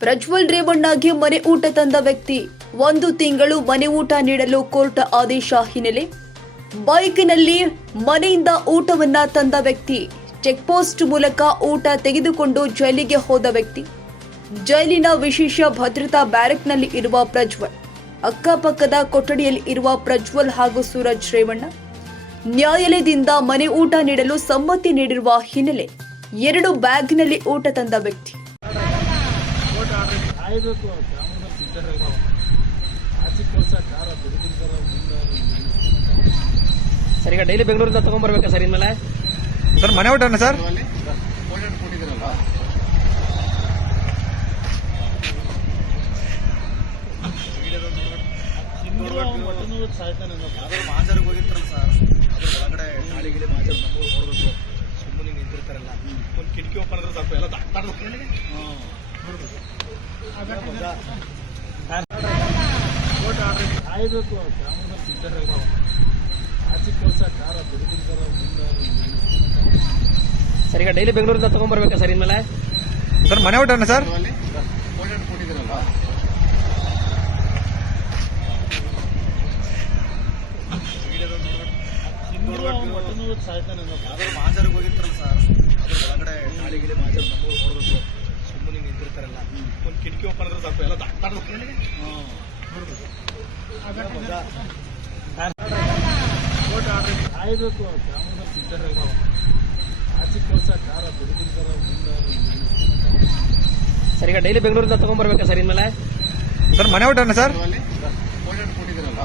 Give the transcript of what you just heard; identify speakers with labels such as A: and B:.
A: ಪ್ರಜ್ವಲ್ ರೇವಣ್ಣಗೆ ಮನೆ ಊಟ ತಂದ ವ್ಯಕ್ತಿ. ಒಂದು ತಿಂಗಳು ಮನೆ ಊಟ ನೀಡಲು ಕೋರ್ಟ್ ಆದೇಶ ಹಿನ್ನೆಲೆ. ಬೈಕ್ನಲ್ಲಿ ಮನೆಯಿಂದ ಊಟವನ್ನ ತಂದ ವ್ಯಕ್ತಿ. ಚೆಕ್ ಪೋಸ್ಟ್ ಮೂಲಕ ಊಟ ತೆಗೆದುಕೊಂಡು ಜೈಲಿಗೆ ಹೋದ ವ್ಯಕ್ತಿ. ಜೈಲಿನ ವಿಶೇಷ ಭದ್ರತಾ ಬ್ಯಾರೆಕ್ನಲ್ಲಿ ಇರುವ ಪ್ರಜ್ವಲ್. ಅಕ್ಕಪಕ್ಕದ ಕೊಠಡಿಯಲ್ಲಿ ಇರುವ ಪ್ರಜ್ವಲ್ ಹಾಗೂ ಸೂರಜ್ ರೇವಣ್ಣ. ನ್ಯಾಯಾಲಯದಿಂದ ಮನೆ ಊಟ ನೀಡಲು ಸಮ್ಮತಿ ನೀಡಿರುವ ಹಿನ್ನೆಲೆ. ಎರಡು ಬ್ಯಾಗ್ನಲ್ಲಿ ಊಟ ತಂದ ವ್ಯಕ್ತಿ.
B: ಕಾಯಬೇಕು ಗ್ರಾಮದಲ್ಲಿ ಸಿಗ್ತಾರೆ ಆಚೆ ಕೆಲಸ ಕಾರ ದುಡಿದಿರ್ತಾರ
C: ಸರ್ ಈಗ ಡೈಲಿ ಬೆಂಗಳೂರಿಂದ ತಗೊಂಡ್ಬರ್ಬೇಕಾ ಸರ್ ಇನ್ಮೇಲೆ?
D: ಸರ್ ಮನೆ ಊಟನ ಸರ್?
B: ಸಾಯ್ತಾನೆ
E: ಮಾಜಾರಿಗೆ ಹೋಗಿರ್ತಾರಲ್ಲ ಸರ್ ಅದ್ರ ಒಳಗಡೆ ಮಾಜಾರ್ ನೋಡ್ಬೇಕು. ಸುಮ್ಮನೆ ನಿಂತಿರ್ತಾರಲ್ಲ. ಒಂದು ಕಿಟಕಿ ಓಪನ್ ಆದ್ರೆ ಸ್ವಲ್ಪ ಎಲ್ಲ
B: ಆರ್ಡರ್ ಕಾಯಬೇಕು ಗ್ರಾಮದಲ್ಲಿ ಸಿಗ್ತಾರೆ ಆಚೆ ಕೆಲಸ ಕಾರ
C: ಸರ್ ಈಗ ಡೈಲಿ ಬೆಂಗಳೂರಿಂದ ತಗೊಂಡ್ಬರ್ಬೇಕಾ ಸರ್ ಇನ್ಮೇಲೆ?
D: ಸರ್ ಮನೆ ಊಟನ ಸರ್?
B: ಸಾಯ್ತಾನೆ.
E: ಯಾವ್ದಾದ್ರು ಮಾಜಾರಿಗೆ ಹೋಗಿರ್ತಾರಲ್ಲ ಸರ್. ಅದ್ರ ಒಳಗಡೆ ಗಾಳಿ ಗಿಳಿ ಮಾಜಾರ್ ನಮಗೂ ನೋಡ್ಬೇಕು ಒಂದು ಕಿಟಕಿ ಓಪನ್ ಆದ್ರೆ ಸ್ವಲ್ಪ ಎಲ್ಲ
B: ಕಾಯಬೇಕು ಗ್ರಾಮದಲ್ಲಿ ಆಚೆ ಕೆಲಸ ಕಾರ
C: ಸರ್ ಈಗ ಡೈಲಿ ಬೆಂಗಳೂರಿಂದ ತಗೊಂಡ್ಬರ್ಬೇಕಾ ಸರ್ ಇನ್ಮೇಲೆ?
D: ಸರ್ ಮನೆ ಊಟನ ಸರ್?
B: ತಿಂಗಳು